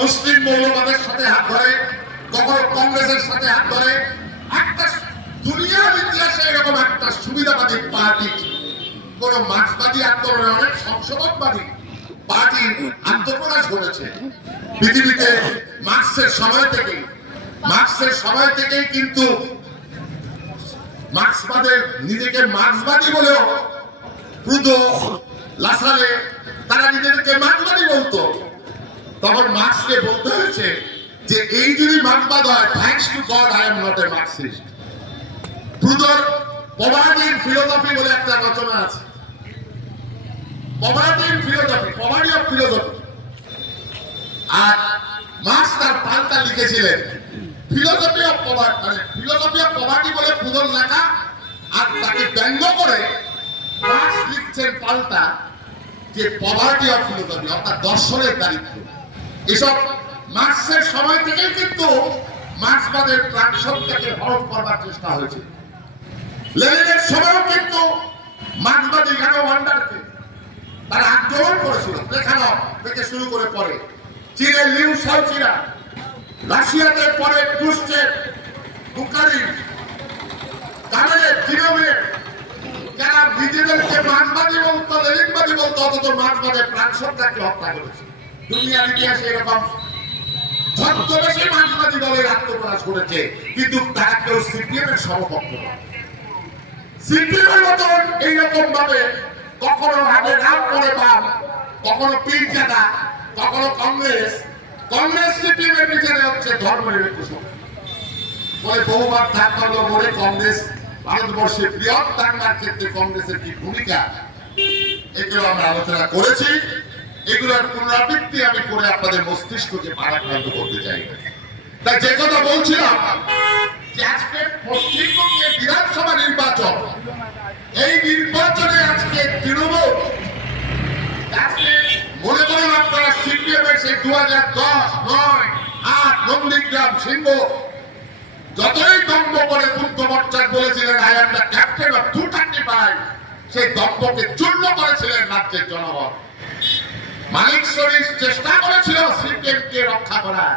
মুসলিম মৌলবাদের সাথে হাত ধরে, কখনো কংগ্রেসের সাথে হাত ধরে। একটা দুনিয়ার ইতিহাসে এরকম একটা সুবিধাবাদী পার্টি, কোন মার্ক্সবাদী আন্দোলনে অনেক সংশোধনবাদী পার্টির আত্মপ্রকাশ ঘটেছে পৃথিবীতে। মার্ক্সের সময় থেকেই কিন্তু মার্ক্সবাদের নিজেকে মার্ক্সবাদী বলেও প্রুদো, লাসালে তারা নিজেদেরকে মার্ক্সবাদী বলতো। তখন মার্ক্সকে বলতে হয়েছে যে এই যদি মার্ক্সবাদ হয়, thanks to God I am not a Marxist. প্রুদোর পভার্টি ইন ফিলোসফি বলে একটা রচনা আছে, poverty in philosophy, poverty of philosophy. আর মার্ক্স তার পাল্টা লিখেছিলেন ফিলোসফি অফ পভার্টি, মানে ফিলোসফি অফ পভার্টি বলে প্রুদোর লেখা। আর তাকে ব্যঙ্গ করে মার্ক্স লিখছেন পাল্টা যে পভার্টি অফ ফিলোসফি, অর্থাৎ দর্শনের দারিদ্র্য। এসব মার্ক্সের সময় থেকেই কিন্তু মার্ক্সবাদের প্রাণশক্তিকে হরণ করবার চেষ্টা হয়েছে। লেনিনের সময়ও কিন্তু মার্ক্সবাদী জ্ঞান ভান্ডারকে তারা আক্রমণ করেছিল, প্লেখানভ থেকে শুরু করে পরে চীনের লিউ শাওচিরা, রাশিয়াতে পরে ক্রুশ্চেভ, বুখারিন, কামেলেভ, জিনোভেভ, যারা নিজেদেরকে মার্ক্সবাদী বলতো, লেনিনবাদী বলতো, অথচ মার্ক্সবাদের প্রাণশক্তিকে হত্যা করেছে। দুনিয়ার ইতিহাসে এরকম ছদ্মবেশী মার্ক্সবাদী দলের আত্মপ্রকাশ করেছে, কিন্তু তারা কেউ সিপিএম এর সমকক্ষ নয়। সিপিএম এর মতন এইরকম ভাবে কখনো আগে রাম করে বাম, কখনো পীরজাদা, কখনো কংগ্রেস সিপিএম এর পিছনে হচ্ছে ধর্ম নিরপেক্ষ বলে বহুবার থাকলো বলে কংগ্রেস ভারতবর্ষের বৃহৎ দাঙ্গার ক্ষেত্রে কংগ্রেসের কি ভূমিকা, এগুলো আমরা আলোচনা করেছি। এগুলোর পুনরাবৃত্তি আমি করে আপনাদের মস্তিষ্ককে ভারাক্রান্ত করতে চাই। তাই যে কথা বলছিলাম যে আজকে পশ্চিমবঙ্গে বিধানসভা নির্বাচন, এই নির্বাচনে আজকে তৃণমূল, মনে করেন আপনারা সিপিএম এর সেই 2010, 9, 8 নন্দীগ্রাম, সিংহ যতই দম্ভ করে বুদ্ধ ভট্টাচার্য বলেছিলেন I am the captain of 235, সেই দম্ভকে চূর্ণ করেছিলেন রাজ্যের জনগণ। মানিক শরীফ চেষ্টা করেছিল সিপিএম কে রক্ষা করার।